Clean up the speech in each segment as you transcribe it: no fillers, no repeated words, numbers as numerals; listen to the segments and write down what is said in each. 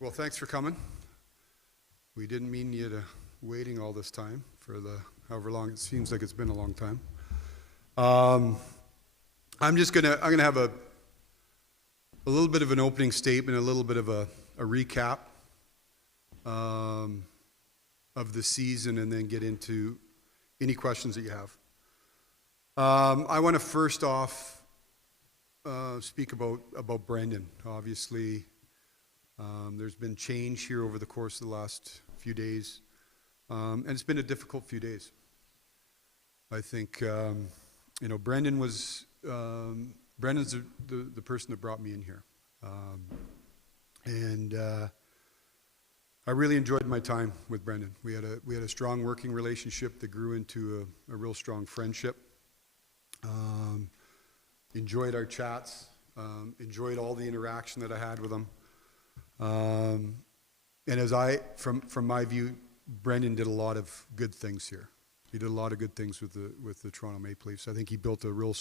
Well, thanks for coming. We didn't mean you to waiting all this time for the however long it seems like it's been a long time. I'm gonna have a little bit of an opening statement, a little bit of a recap of the season, and then get into any questions that you have. I want to first off speak about Brendan. Obviously, there's been change here over the course of the last few days, and it's been a difficult few days. I think Brendan's the person that brought me in here, and I really enjoyed my time with Brendan. We had a strong working relationship that grew into a real strong friendship. Enjoyed our chats. Enjoyed all the interaction that I had with him. And from my view, Brendan did a lot of good things here. He did a lot of good things with the Toronto Maple Leafs. I think he built a real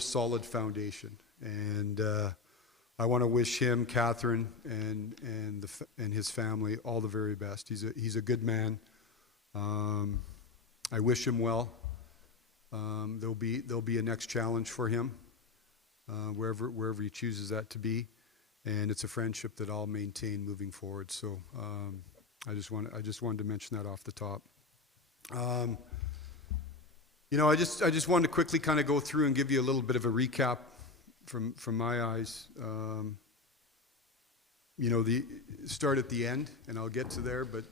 solid foundation. And I want to wish him, Catherine, and his family all the very best. He's a good man. I wish him well. There'll be a next challenge for him, wherever he chooses that to be. And it's a friendship that I'll maintain moving forward. So I just wanted to mention that off the top. I just wanted to quickly kind of go through and give you a little bit of a recap from my eyes. The start at the end, and I'll get to there, but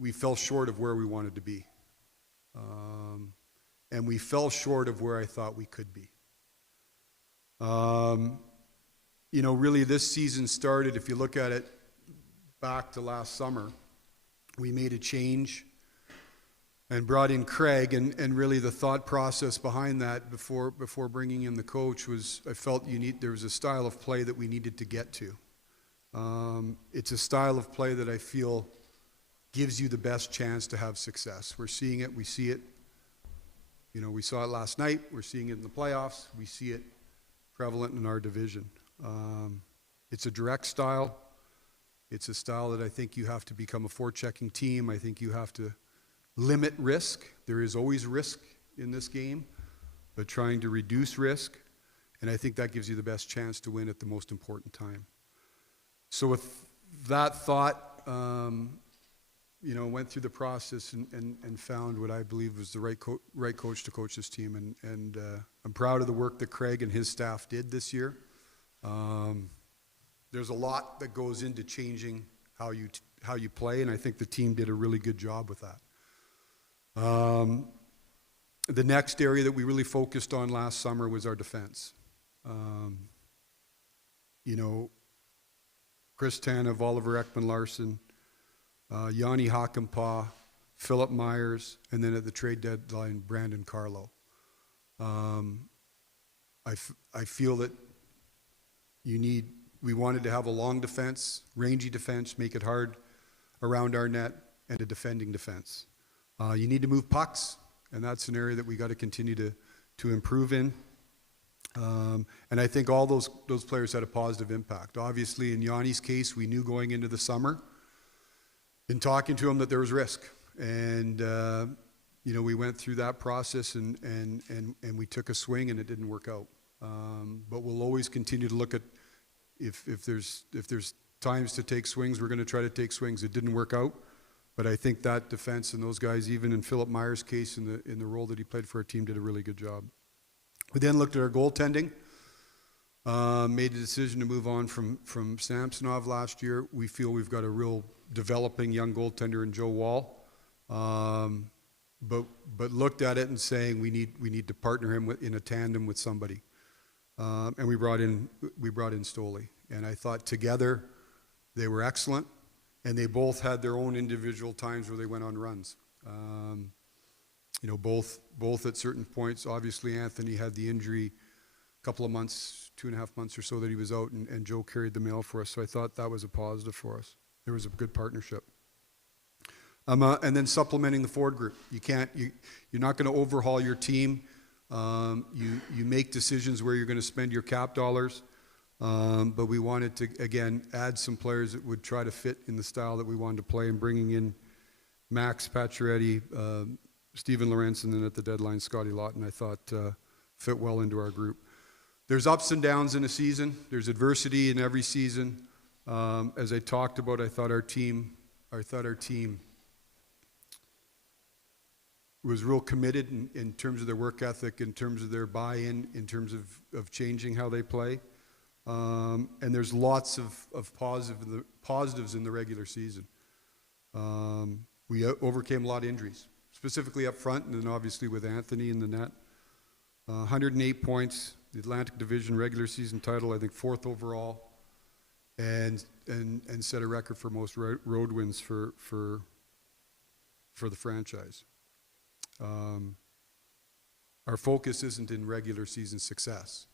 we fell short of where we wanted to be, and we fell short of where I thought we could be. Really this season started, if you look at it back to last summer, we made a change and brought in Craig, and really the thought process behind that before bringing in the coach was I felt there was a style of play that we needed to get to. It's a style of play that I feel gives you the best chance to have success. We're seeing it, we see it. We saw it last night, we're seeing it in the playoffs, we see it prevalent in our division. It's a direct style. It's a style that I think you have to become a forechecking team. I think you have to limit risk. There is always risk in this game, but trying to reduce risk, and I think that gives you the best chance to win at the most important time. So with that thought, went through the process and found what I believe was the right coach to coach this team, and I'm proud of the work that Craig and his staff did this year. There's a lot that goes into changing how you play, and I think the team did a really good job with that. The next area that we really focused on last summer was our defense. Chris Tanev, Oliver Ekman-Larsson, Yanni Hakanpää, Philip Myers, and then at the trade deadline, Brandon Carlo. I feel that we wanted to have a long defense, rangy defense, make it hard around our net, and a defending defense. You need to move pucks, and that's an area that we got to continue to improve in. And I think all those players had a positive impact. Obviously, in Yanni's case, we knew going into the summer, in talking to him, that there was risk. And we went through that process and we took a swing, and it didn't work out. But we'll always continue to look at if there's times to take swings, we're going to try to take swings. It didn't work out, but I think that defense and those guys, even in Philip Myers' case, in the role that he played for our team, did a really good job. We then looked at our goaltending, made the decision to move on from Samsonov last year. We feel we've got a real developing young goaltender in Joe Wall, but looked at it and saying we need to partner him in a tandem with somebody. And we brought in Stoli, and I thought together they were excellent, and they both had their own individual times where they went on runs. Both at certain points. Obviously, Anthony had the injury a couple of months, 2.5 months or so that he was out, and Joe carried the mail for us. So I thought that was a positive for us. There was a good partnership. And then supplementing the forward group. You're not going to overhaul your team. You make decisions where you're going to spend your cap dollars. But we wanted to, again, add some players that would try to fit in the style that we wanted to play, and bringing in Max Pacioretty, Steven Lorentzen, and then at the deadline, Scotty Lawton, I thought fit well into our group. There's ups and downs in a season. There's adversity in every season. As I talked about, I thought our team was real committed in terms of their work ethic, in terms of their buy-in, in terms of changing how they play. And there's lots of positives in the regular season. We overcame a lot of injuries, specifically up front, and then obviously with Anthony in the net. 108 points, the Atlantic Division regular season title, I think 4th overall, and set a record for most road wins for the franchise. Our focus isn't in regular season success,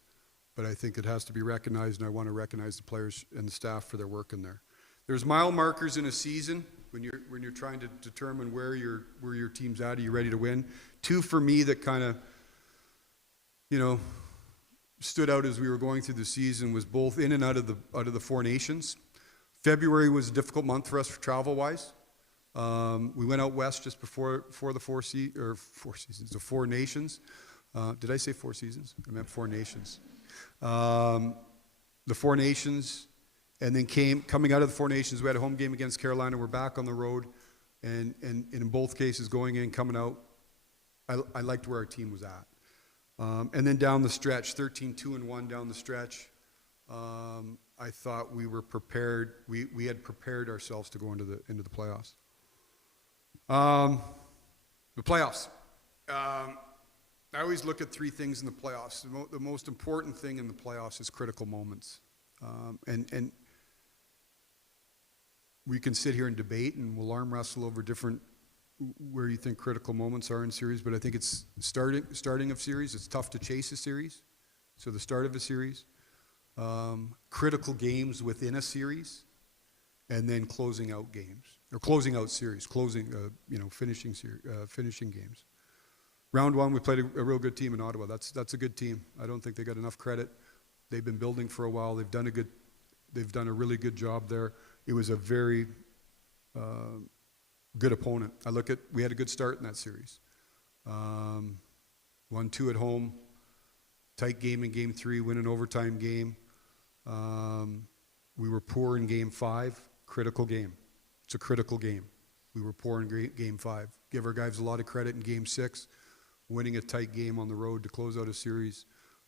but I think it has to be recognized, and I want to recognize the players and the staff for their work in there. There's mile markers in a season when you're trying to determine where your team's at. Are you ready to win? 2 for me that kind of, stood out as we were going through the season was both in and out of the Four Nations. February was a difficult month for us travel-wise. We went out west just before the the Four Nations. Did I say Four Seasons? I meant Four Nations. The Four Nations, and then coming out of the Four Nations, we had a home game against Carolina. We're back on the road, and in both cases, going in, coming out, I liked where our team was at. And then down the stretch, 13-2-1 down the stretch, I thought we were prepared. We had prepared ourselves to go into the playoffs. The playoffs. I always look at 3 things in the playoffs. The most important thing in the playoffs is critical moments. And we can sit here and debate, and we'll arm wrestle over where you think critical moments are in series, but I think it's starting of series. It's tough to chase a series, so the start of a series, critical games within a series, and then closing out games or closing out series, finishing games. Round 1, we played a real good team in Ottawa. That's a good team. I don't think they got enough credit. They've been building for a while. They've done a really good job there. It was a very good opponent. We had a good start in that series. 1-2 at home, tight game in game 3, win an overtime game. We were poor in game 5, critical game. It's a critical game. We were poor in game 5. Give our guys a lot of credit in game 6, winning a tight game on the road to close out a series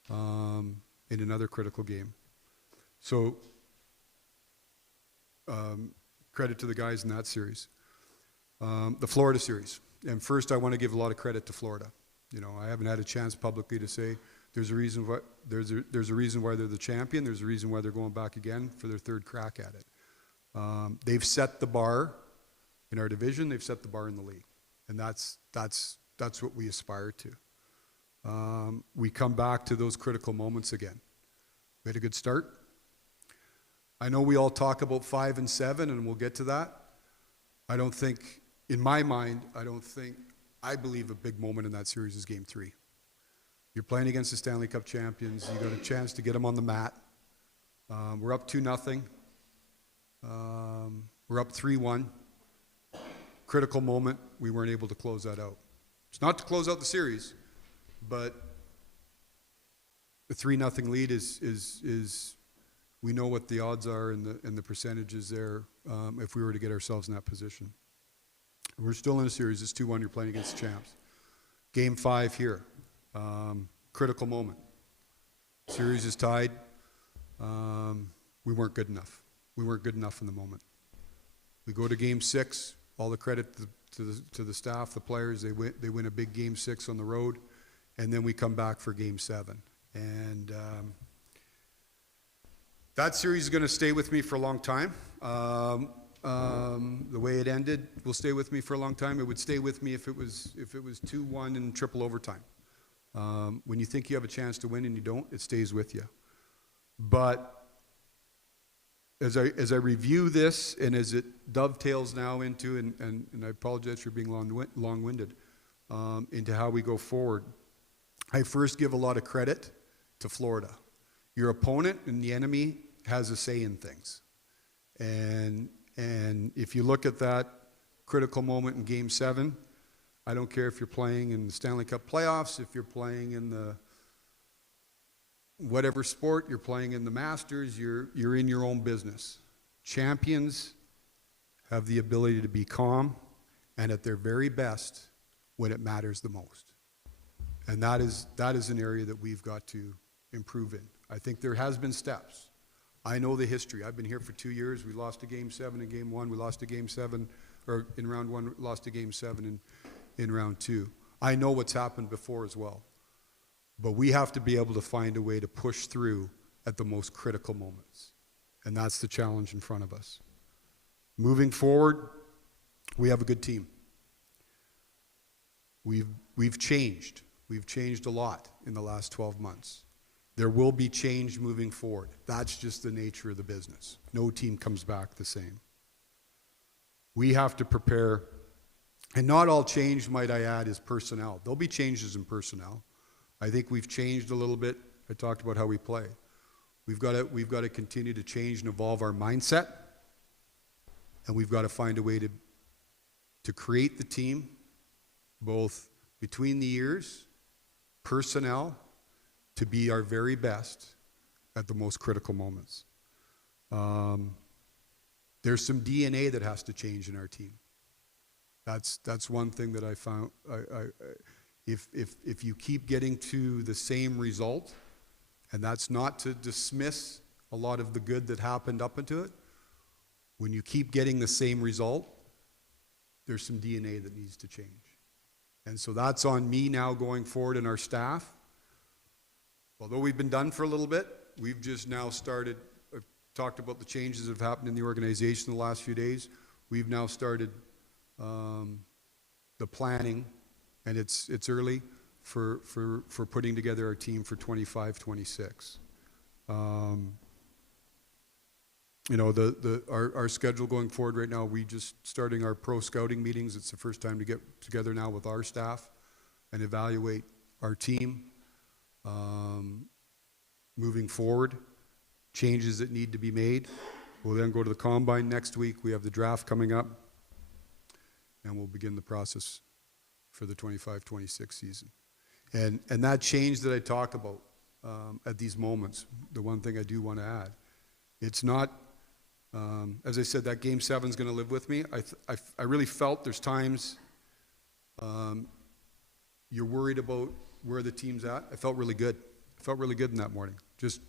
in another critical game. So credit to the guys in that series. The Florida series. And first, I want to give a lot of credit to Florida. I haven't had a chance publicly to say there's a reason why they're the champion. There's a reason why they're going back again for their 3rd crack at it. They've set the bar in our division. They've set the bar in the league, and that's what we aspire to. We come back to those critical moments again. We had a good start. I know we all talk about 5 and 7, and we'll get to that. I don't think, in my mind, I believe a big moment in that series is game 3. You're playing against the Stanley Cup champions. You got a chance to get them on the mat. We're up 2-0. We're up 3-1. Critical moment. We weren't able to close that out. It's not to close out the series, but the 3-0 lead is we know what the odds are and the percentages there if we were to get ourselves in that position. We're still in a series. It's 2-1. You're playing against the champs. Game 5 here. Critical moment. Series is tied. We weren't good enough. We weren't good enough in the moment. We go to game 6. All the credit to the staff, the players. They win a big game 6 on the road, and then we come back for game 7. And that series is going to stay with me for a long time. The way it ended will stay with me for a long time. It would stay with me if it was 2-1 in triple overtime. When you think you have a chance to win and you don't, it stays with you. But as I review this and as it dovetails now into, and I apologize for being long-winded, into how we go forward, I first give a lot of credit to Florida. your opponent and the enemy has a say in things. And if you look at that critical moment in Game 7, I don't care if you're playing in the Stanley Cup playoffs, if you're playing in the whatever sport, you're playing in the Masters, you're in your own business. Champions have the ability to be calm and at their very best when it matters the most. And that is an area that we've got to improve in. I think there has been steps. I know the history. I've been here for 2 years. We lost a Game 7 in Game 1. We lost a Game 7, or in Round 1, lost a Game 7 in Round 2. I know what's happened before as well. But we have to be able to find a way to push through at the most critical moments. And that's the challenge in front of us. Moving forward, we have a good team. We've changed. We've changed a lot in the last 12 months. There will be change moving forward. That's just the nature of the business. No team comes back the same. We have to prepare, and not all change, might I add, is personnel. There'll be changes in personnel. I think we've changed a little bit. I talked about how we play. We've got to continue to change and evolve our mindset, and we've got to find a way to create the team, both between the ears, personnel, to be our very best at the most critical moments. There's some DNA that has to change in our team. That's one thing that I found. If you keep getting to the same result, and that's not to dismiss a lot of the good that happened up into it, when you keep getting the same result, there's some DNA that needs to change. And so that's on me now going forward and our staff. Although we've been done for a little bit, we've just now started, I've talked about the changes that have happened in the organization the last few days. We've now started the planning, and it's early for putting together our team for 25-26. Our schedule going forward right now, we just starting our pro scouting meetings. It's the first time to get together now with our staff and evaluate our team. Moving forward, changes that need to be made. We'll then go to the combine next week. We have the draft coming up, and we'll begin the process for the 25-26 season. And that change that I talk about at these moments, the one thing I do want to add, it's not, as I said, that Game 7 is going to live with me. I really felt there's times you're worried about where the team's at. I felt really good. I felt really good in that morning. Just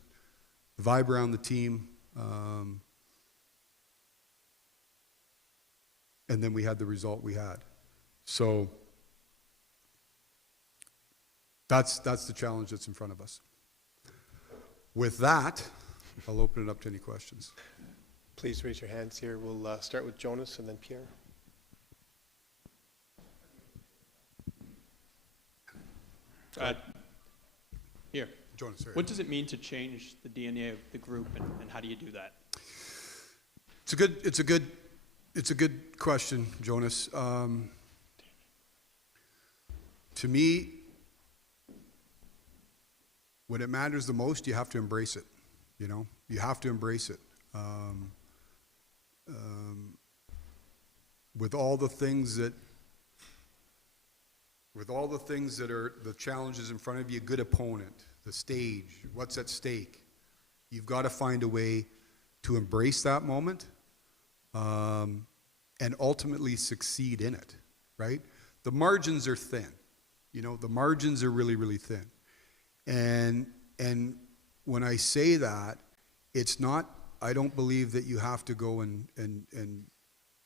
the vibe around the team. And then we had the result we had. So that's the challenge that's in front of us. With that, I'll open it up to any questions. Please raise your hands here. We'll start with Jonas and then Pierre. Here. Jonas, sorry. What does it mean to change the DNA of the group, and how do you do that? It's a good question, Jonas. To me, when it matters the most, you have to embrace it. You know, you have to embrace it. With all the things that are the challenges in front of you, good opponent, the stage, what's at stake, you've got to find a way to embrace that moment and ultimately succeed in it, right? The margins are thin. You know, the margins are really, really thin. And when I say that, it's not, I don't believe that you have to go and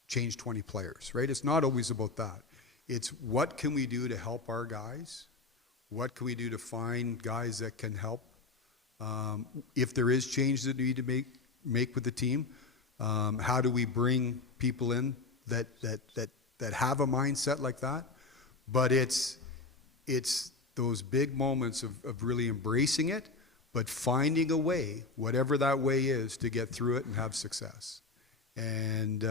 change 20 players, right? It's not always about that. It's what can we do to help our guys? What can we do to find guys that can help? If there is change that we need to make with the team, how do we bring people in that have a mindset like that? But it's those big moments of really embracing it, but finding a way, whatever that way is, to get through it and have success. And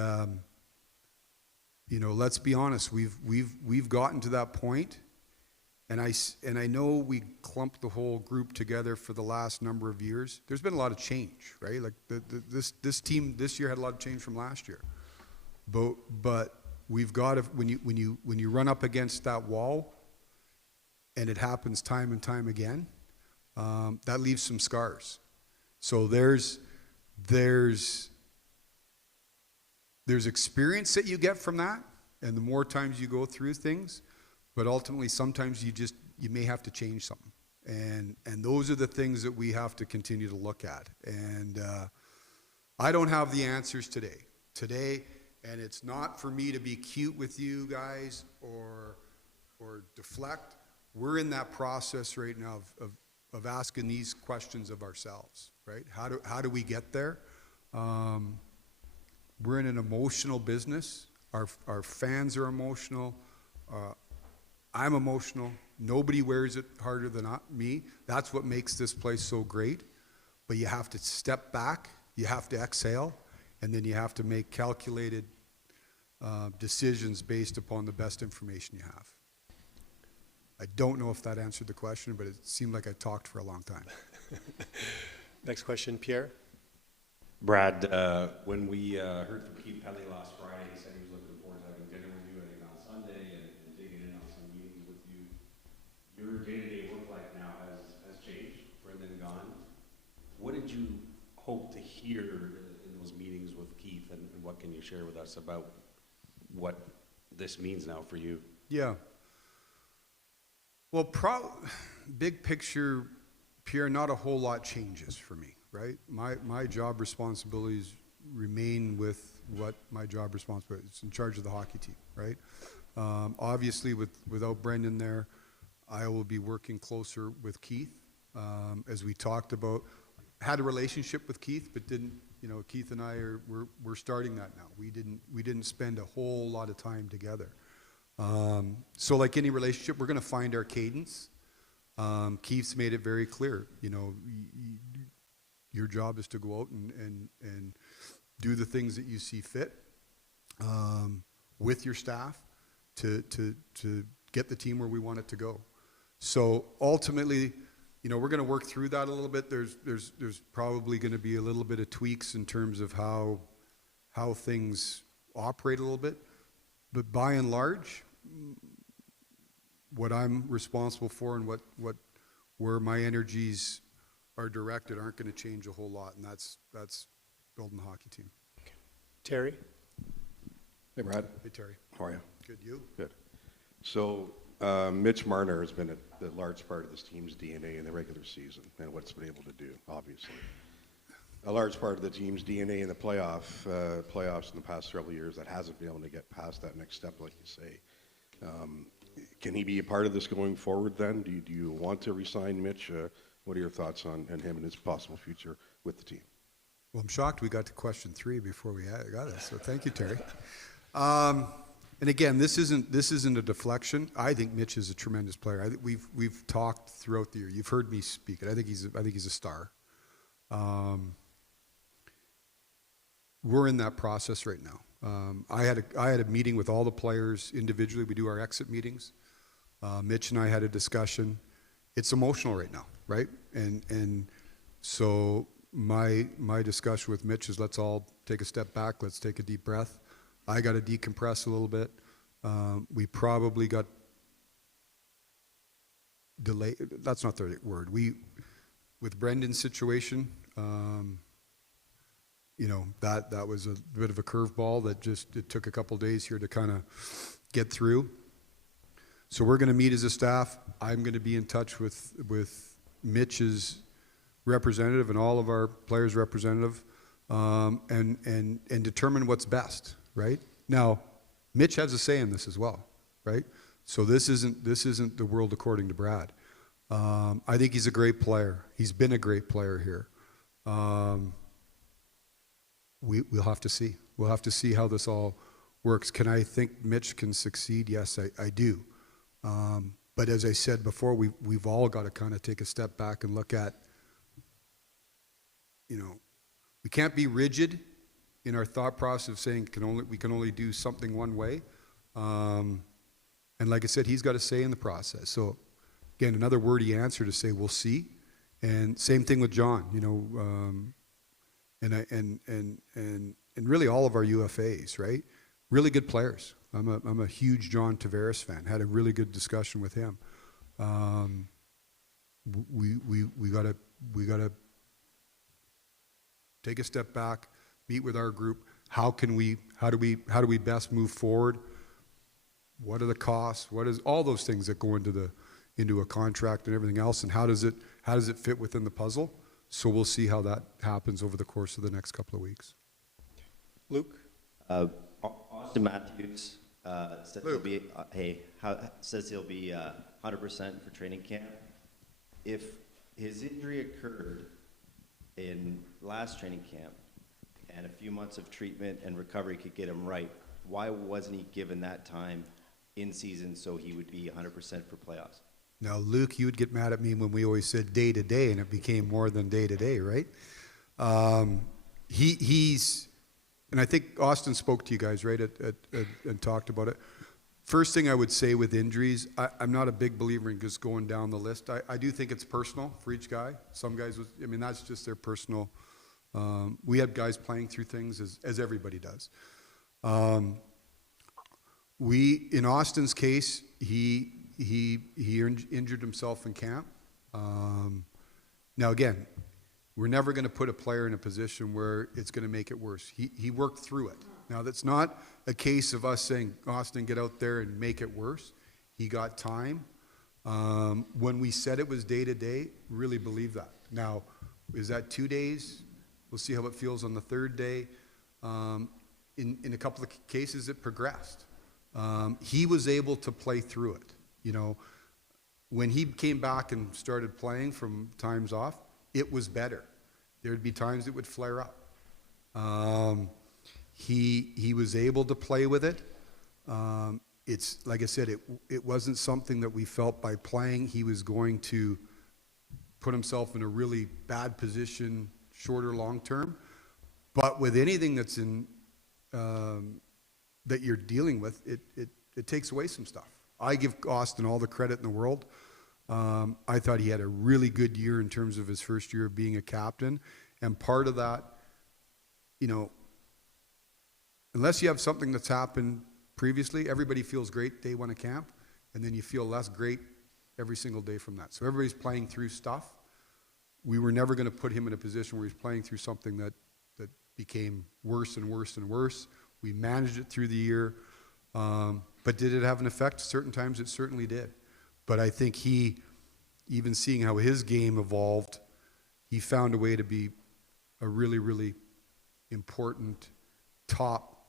you know, let's be honest, we've gotten to that point, and I know we clumped the whole group together for the last number of years. There's been a lot of change, right? Like this team this year had a lot of change from last year. But we've got to, when you run up against that wall, and it happens time and time again, that leaves some scars. So there's experience that you get from that, and the more times you go through things, but ultimately sometimes you may have to change something. And those are the things that we have to continue to look at. And I don't have the answers today, and it's not for me to be cute with you guys or deflect. We're in that process right now of asking these questions of ourselves, right? How do we get there? We're in an emotional business. Our fans are emotional. I'm emotional. Nobody wears it harder than me. That's what makes this place so great. But you have to step back, you have to exhale, and then you have to make calculated decisions based upon the best information you have. I don't know if that answered the question, but it seemed like I talked for a long time. Next question, Pierre. Brad, when we heard from Keith Pelly last Friday, he said he was looking forward to having dinner with you, I think on Sunday, and digging in on some meetings with you. Your day-to-day work life now has changed. Brendan gone. What did you hope to hear in those meetings with Keith, and what can you share with us about what this means now for you? Yeah. Well, big picture, Pierre, not a whole lot changes for me, right? My job responsibilities remain with what my job responsibility is, in charge of the hockey team, right? Obviously, without Brendan there, I will be working closer with Keith. As we talked about, had a relationship with Keith, but didn't, Keith and I we're starting that now. We didn't spend a whole lot of time together. So like any relationship, we're going to find our cadence. Keith's made it very clear, your job is to go out and do the things that you see fit with your staff to get the team where we want it to go. So ultimately, we're going to work through that a little bit. There's probably going to be a little bit of tweaks in terms of how things operate a little bit. But by and large, what I'm responsible for and where my energies are directed aren't going to change a whole lot, and that's building the hockey team. Okay. Terry? Hey, Brad. Hey, Terry. How are you? Good. You? Good. So, Mitch Marner has been a large part of this team's DNA in the regular season and what it's been able to do, obviously. A large part of the team's DNA in the playoffs in the past several years that hasn't been able to get past that next step, like you say. Can he be a part of this going forward then? Do you want to re-sign Mitch? What are your thoughts on him and his possible future with the team? Well, I'm shocked we got to question 3 before we got it, so thank you, Terry. And again, this isn't a deflection. I think Mitch is a tremendous player. I think we've talked throughout the year. You've heard me speak it. I think he's a star. We're in that process right now. I had a meeting with all the players individually. We do our exit meetings. Mitch and I had a discussion. It's emotional right now, right? And so my discussion with Mitch is, let's all take a step back. Let's take a deep breath. I got to decompress a little bit. We probably got delayed. That's not the right word. With Brendan's situation, that was a bit of a curveball that it took a couple days here to kind of get through. So we're going to meet as a staff. I'm going to be in touch with Mitch's representative and all of our players' representative, and determine what's best. Right now, Mitch has a say in this as well. Right. So this isn't the world according to Brad. I think he's a great player. He's been a great player here. We'll have to see. We'll have to see how this all works. Can I think Mitch can succeed? Yes, I do. But as I said before, we've all got to kind of take a step back and look at, we can't be rigid in our thought process of saying we can only do something one way. And like I said, he's got a say in the process. So again, another wordy answer to say, we'll see. And same thing with John, and really all of our UFAs, right? Really good players. I'm a huge John Tavares fan. Had a really good discussion with him. We gotta take a step back, meet with our group. How do we best move forward? What are the costs? What is all those things that go into a contract and everything else, and how does it fit within the puzzle? So we'll see how that happens over the course of the next couple of weeks. Luke? Austin Matthews says Luke. says he'll be 100% for training camp. If his injury occurred in last training camp and a few months of treatment and recovery could get him right, why wasn't he given that time in season so he would be 100% for playoffs? Now, Luke, you would get mad at me when we always said day to day, and it became more than day to day, right? He's, and I think Austin spoke to you guys, right, and talked about it. First thing I would say with injuries, I'm not a big believer in just going down the list. I do think it's personal for each guy. Some guys, that's just their personal. We have guys playing through things as everybody does. In Austin's case, he injured himself in camp. Now again, we're never going to put a player in a position where it's going to make it worse. He worked through it. Now that's not a case of us saying, Austin, get out there and make it worse. He got time. When we said it was day to day, really believe that. Now, is that 2 days? We'll see how it feels on the third day. In a couple of cases, it progressed. He was able to play through it. When he came back and started playing from times off, it was better. There'd be times it would flare up. He was able to play with it. It's like I said, it wasn't something that we felt by playing he was going to put himself in a really bad position, short or long term. But with anything that's in that you're dealing with, it takes away some stuff. I give Austin all the credit in the world. I thought he had a really good year in terms of his first year of being a captain. And part of that, unless you have something that's happened previously, everybody feels great day one of camp, and then you feel less great every single day from that. So everybody's playing through stuff. We were never going to put him in a position where he's playing through something that became worse and worse and worse. We managed it through the year. But did it have an effect? Certain times it certainly did. But I think even seeing how his game evolved, he found a way to be a really, really important top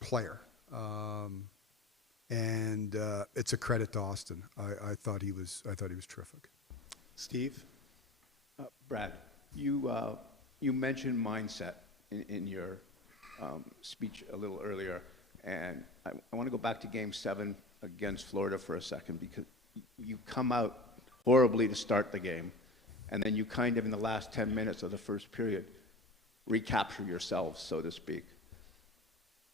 player. And it's a credit to Austin. I thought he was terrific. Steve? Brad, you mentioned mindset in your speech a little earlier, and I want to go back to Game 7 against Florida for a second, because you come out horribly to start the game, and then you kind of, in the last 10 minutes of the first period, recapture yourselves, so to speak.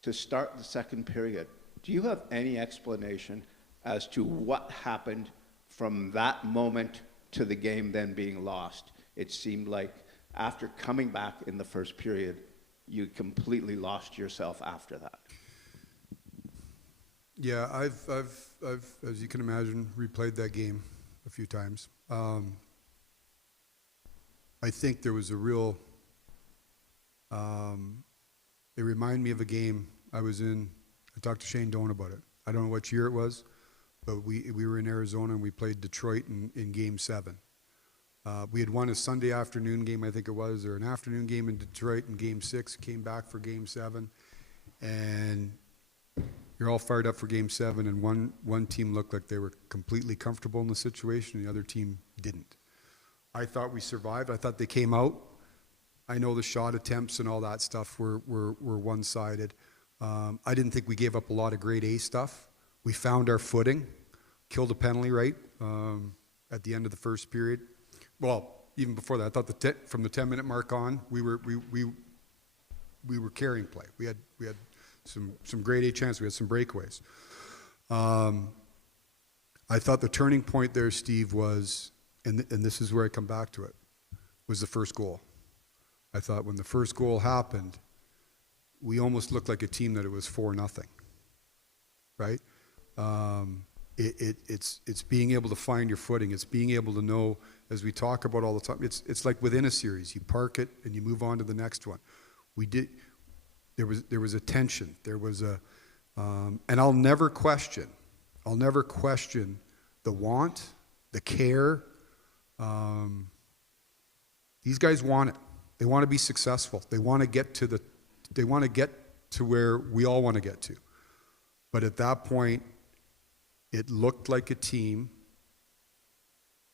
To start the second period, do you have any explanation as to what happened from that moment to the game then being lost? It seemed like after coming back in the first period, you completely lost yourself after that. Yeah, I've as you can imagine, replayed that game a few times. I think there was a real. It reminded me of a game I was in. I talked to Shane Doan about it. I don't know what year it was, but we were in Arizona and we played Detroit in Game 7. We had won a Sunday afternoon game, I think it was, or an afternoon game in Detroit in Game 6, came back for Game 7, and you're all fired up for Game 7, and one team looked like they were completely comfortable in the situation, and the other team didn't. I thought we survived. I thought they came out. I know the shot attempts and all that stuff were one-sided. I didn't think we gave up a lot of grade A stuff. We found our footing, killed a penalty, right, at the end of the first period. Well, even before that, I thought from the 10-minute mark on, we were carrying play. We had some grade A chances. We had some breakaways. I thought the turning point there, Steve, was, and this is where I come back to it, was the first goal. I thought when the first goal happened, we almost looked like a team that it was 4-0, right? It's being able to find your footing. It's being able to know, as we talk about all the time, it's like within a series, you park it and you move on to the next one. There was a tension. There was and I'll never question the want, the care. These guys want it. They want to be successful. They want to get to where we all want to get to. But at that point, it looked like a team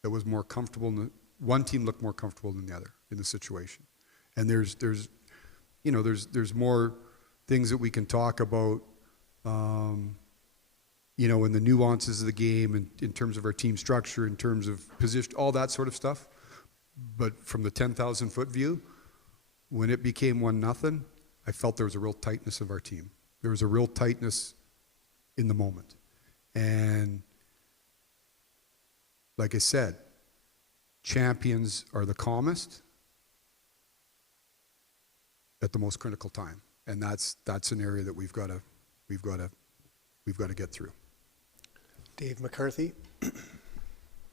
that was more comfortable. One team looked more comfortable than the other in the situation. And there's more things that we can talk about, in the nuances of the game, and in terms of our team structure, in terms of position, all that sort of stuff. But from the 10,000-foot view, when it became 1-0, I felt there was a real tightness of our team. There was a real tightness in the moment. And like I said, champions are the calmest at the most critical time. And that's an area that we've got to get through. Dave McCarthy.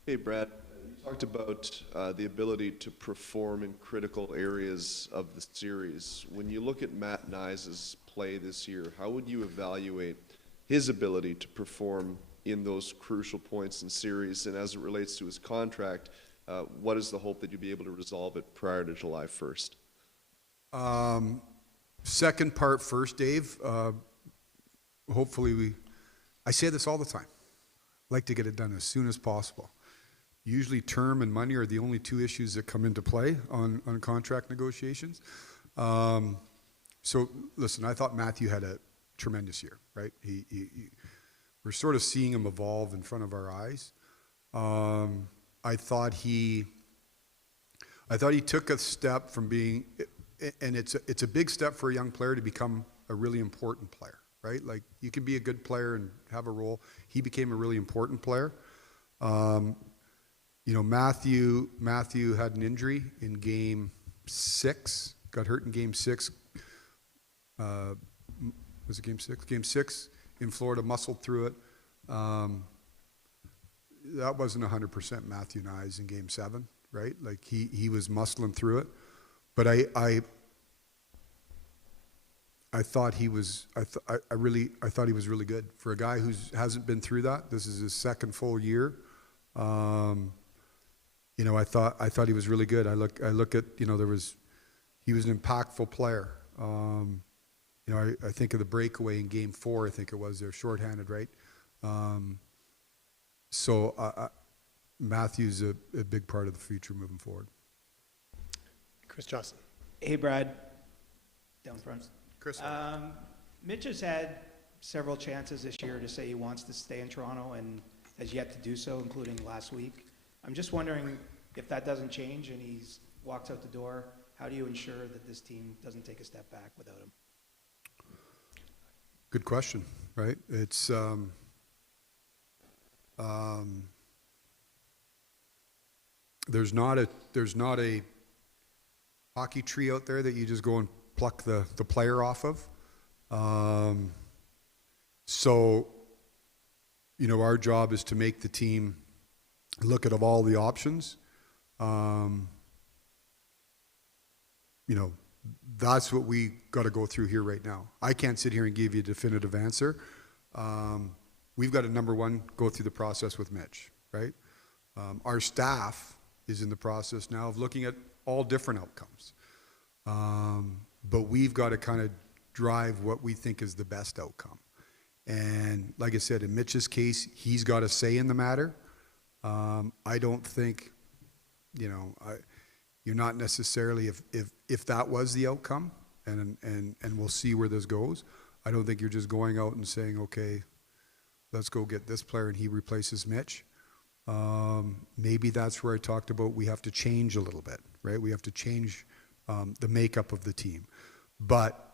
Hey, Brad. You talked about the ability to perform in critical areas of the series. When you look at Matt Knies' play this year, how would you evaluate his ability to perform in those crucial points in series? And as it relates to his contract, what is the hope that you'll be able to resolve it prior to July 1st? Second part first, Dave. Hopefully I say this all the time. I like to get it done as soon as possible. Usually term and money are the only two issues that come into play on contract negotiations. So listen, I thought Matthew had a tremendous year, right? We're sort of seeing him evolve in front of our eyes. I thought he took a step from being, and it's a big step for a young player to become a really important player, right? Like, you can be a good player and have a role. He became a really important player. Matthew had an injury in Game 6, got hurt in Game 6. Was it Game 6? Game 6 in Florida, muscled through it. That wasn't 100% Matthew Knies in Game 7, right? Like, he was muscling through it. But I thought he was really good for a guy who hasn't been through that. This is his second full year. I thought he was really good. I look at, he was an impactful player. I think of the breakaway in Game 4. I think it was, they're shorthanded, right? Matthew's a big part of the future moving forward. Chris Johnson. Hey, Brad. Down front. Chris. Mitch has had several chances this year to say he wants to stay in Toronto and has yet to do so, including last week. I'm just wondering if that doesn't change and he walks out the door, how do you ensure that this team doesn't take a step back without him? Good question, right? It's there's not a hockey tree out there that you just go and pluck the player off of. Our job is to make the team look at all the options. That's what we got to go through here right now. I can't sit here and give you a definitive answer. We've got to, number one, go through the process with Mitch, right? Our staff is in the process now of looking at all different outcomes. But we've got to kind of drive what we think is the best outcome. And like I said, in Mitch's case, he's got a say in the matter. I don't think, you're not necessarily, if that was the outcome, and we'll see where this goes, I don't think you're just going out and saying, okay, let's go get this player and he replaces Mitch. Maybe that's where I talked about we have to change a little bit, right? We have to change the makeup of the team. But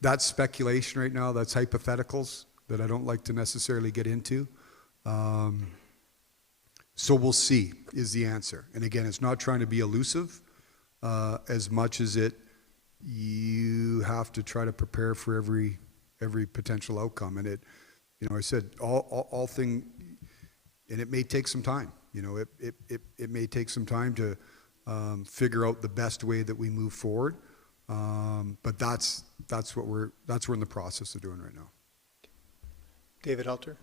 that's speculation right now. That's hypotheticals that I don't like to necessarily get into. So we'll see is the answer. And again, it's not trying to be elusive as much as you have to try to prepare for every potential outcome. And I said all thing, and it may take some time. It may take some time to figure out the best way that we move forward. But that's what we're in the process of doing right now. David Halter.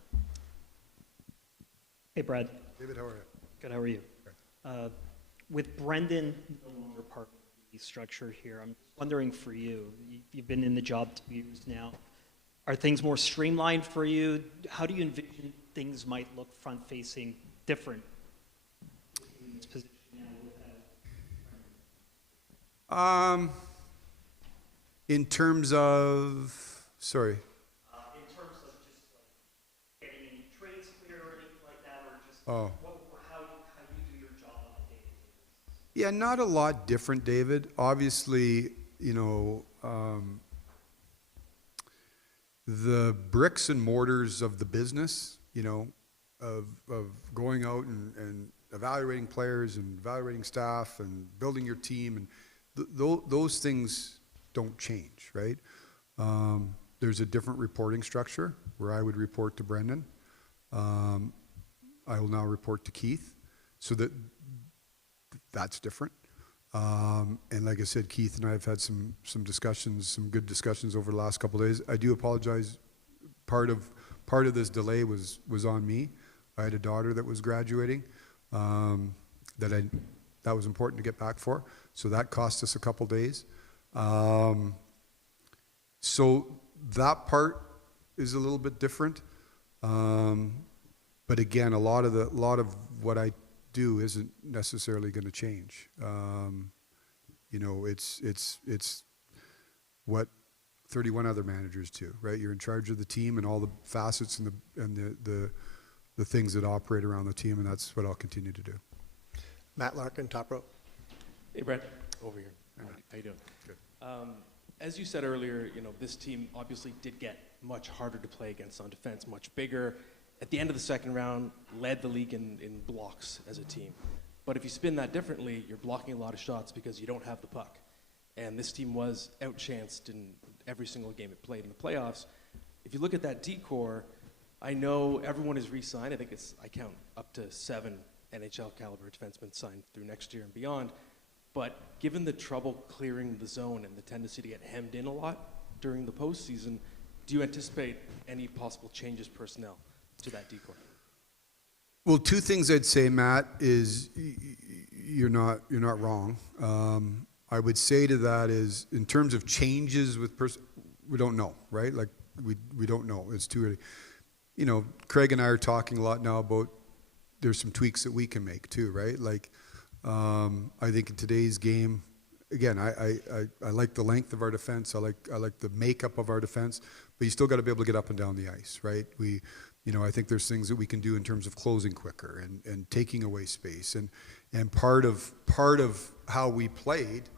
Hey, Brad. David, how are you? Good, how are you? With Brendan no longer part of the structure here, I'm wondering for you, you've been in the job 2 years now. Are things more streamlined for you? How do you envision things might look front-facing different in this position now without? In terms of, sorry. In terms of just like getting any trades clear or anything like that, or just Oh. how you do your job on a daily basis? Yeah, not a lot different, David. Obviously, the bricks and mortars of the business, of going out and evaluating players and evaluating staff and building your team, and those things don't change, right? There's a different reporting structure where I would report to Brendan. I will now report to Keith, so that's different. And like I said, Keith and I have had some discussions, some good discussions over the last couple of days. I do apologize. Part of this delay was on me. I had a daughter that was graduating that was important to get back for. So that cost us a couple days. So that part is a little bit different. But again, a lot of what I do isn't necessarily going to change. It's what 31 other managers do, right? You're in charge of the team and all the facets and the things that operate around the team, and that's what I'll continue to do. Matt Larkin, top row. Hey, Brett. Over here. How you doing? Good. As you said earlier, this team obviously did get much harder to play against on defense, much bigger. At the end of the second round, led the league in blocks as a team. But if you spin that differently, you're blocking a lot of shots because you don't have the puck. And this team was outchanced in every single game it played in the playoffs. If you look at that D-core, I know everyone is re-signed. I think I count up to 7 NHL caliber defensemen signed through next year and beyond. But given the trouble clearing the zone and the tendency to get hemmed in a lot during the postseason, do you anticipate any possible changes personnel to that D-core? Well, two things I'd say, Matt, is you're not wrong. I would say to that is, in terms of changes with we don't know, right? Like we don't know. It's too early. Craig and I are talking a lot now about there's some tweaks that we can make too, right? Like I think in today's game, again, I like the length of our defense. I like the makeup of our defense, but you still got to be able to get up and down the ice, right? I think there's things that we can do in terms of closing quicker and taking away space, and part of how we played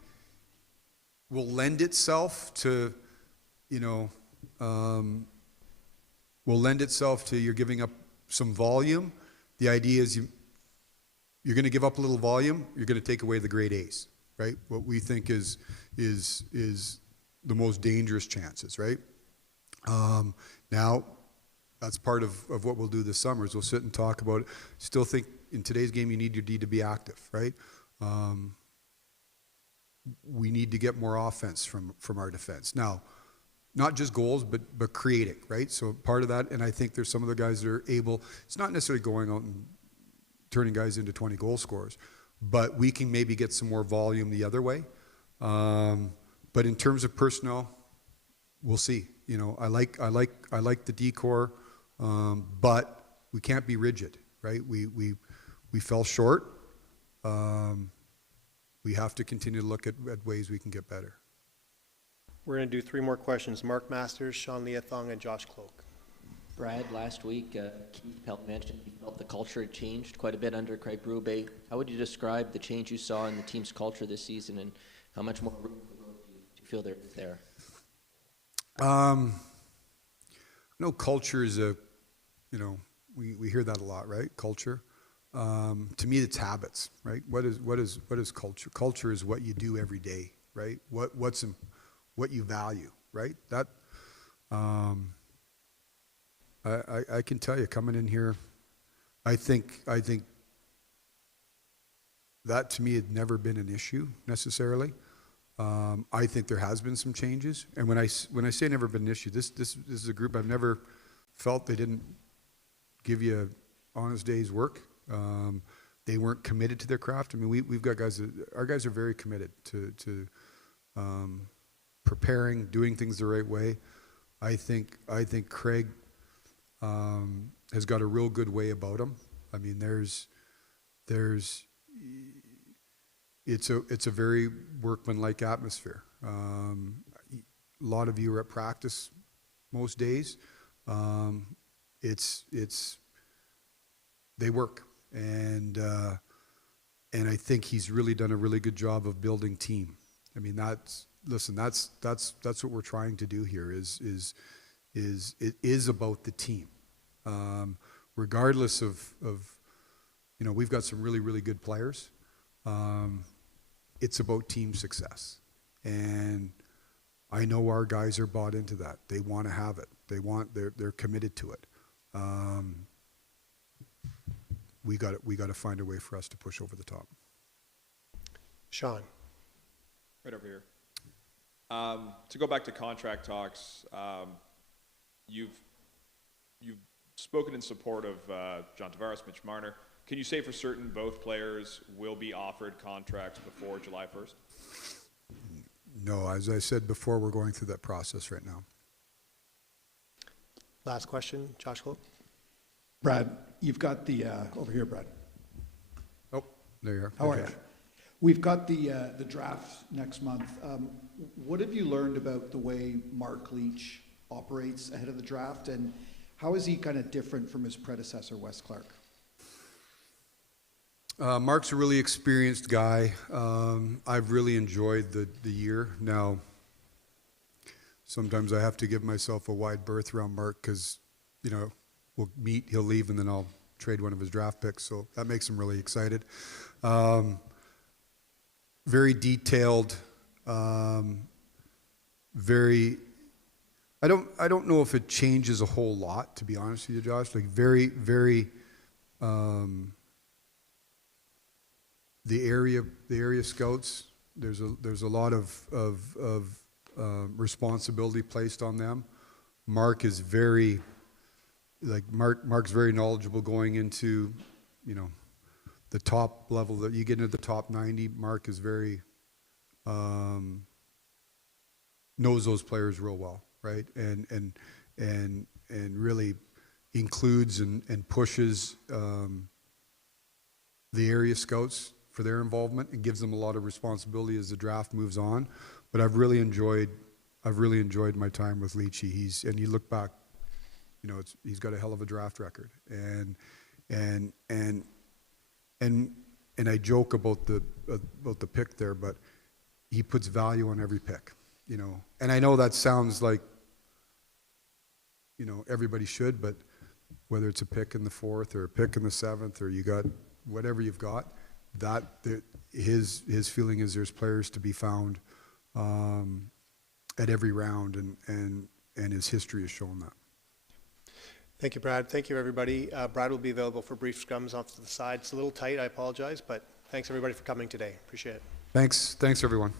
will lend itself to, you're giving up some volume. The idea is you're going to give up a little volume. You're going to take away the grade A's, right? What we think is the most dangerous chances, right? Now. That's part of what we'll do this summer is we'll sit and talk about it. Still think in today's game you need your D to be active, right? We need to get more offense from our defense. Now, not just goals, but creating, right? So part of that, and I think there's some of the guys that are able, it's not necessarily going out and turning guys into 20 goal scorers, but we can maybe get some more volume the other way. But in terms of personnel, we'll see. I like the D-core. But we can't be rigid, right? We fell short. We have to continue to look at ways we can get better. We're going to do 3 more questions. Mark Masters, Sean Leathong, and Josh Cloak. Brad, last week, Keith Pelt mentioned he felt the culture had changed quite a bit under Craig Berube. How would you describe the change you saw in the team's culture this season, and how much more room for growth do you feel there is there? No, culture is we hear that a lot, right? Culture. To me, it's habits, right? What is culture? Culture is what you do every day, right? What you value, right? That I can tell you, coming in here, I think that to me had never been an issue necessarily. I think there has been some changes, and when I say never been an issue, this is a group I've never felt they didn't give you an honest day's work. They weren't committed to their craft. I mean, we've got guys our guys are very committed to preparing, doing things the right way. I think Craig has got a real good way about him. I mean, it's a very workmanlike atmosphere. A lot of you are at practice most days. They work, and I think he's really done a really good job of building team. I mean, that's what we're trying to do here. It is about the team, regardless of we've got some really good players. It's about team success, and I know our guys are bought into that. They want to have it. They're committed to it. We got to find a way for us to push over the top. Sean. Right over here. To go back to contract talks, you've spoken in support of John Tavares, Mitch Marner. Can you say for certain both players will be offered contracts before July 1st? No, as I said before, we're going through that process right now. Last question, Josh Cloak. Brad, you've got the, over here, Brad. Oh, there you are. How are you? We've got the draft next month. What have you learned about the way Mark Leach operates ahead of the draft, and how is he kind of different from his predecessor, Wes Clark? Mark's a really experienced guy. I've really enjoyed the year. Now, sometimes I have to give myself a wide berth around Mark because, we'll meet, he'll leave, and then I'll trade one of his draft picks. So that makes him really excited. Very detailed. I don't know if it changes a whole lot, to be honest with you, Josh. Like very. The area scouts, there's a lot of responsibility placed on them. Mark is Mark's very knowledgeable going into, the top level that you get into the top 90. Mark is very knows those players real well, right? And really includes and pushes the area scouts for their involvement and gives them a lot of responsibility as the draft moves on. But I've really enjoyed my time with Leachy. And you look back, he's got a hell of a draft record. And I joke about the pick there, but he puts value on every pick, And I know that sounds like, everybody should, but whether it's a pick in the 4th or a pick in the 7th, or you got whatever you've got, his feeling is there's players to be found at every round, and his history has shown that. Thank you, Brad. Thank you, everybody. Brad will be available for brief scrums off to the side. It's a little tight, I apologize, but thanks, everybody, for coming today. Appreciate it. Thanks, everyone.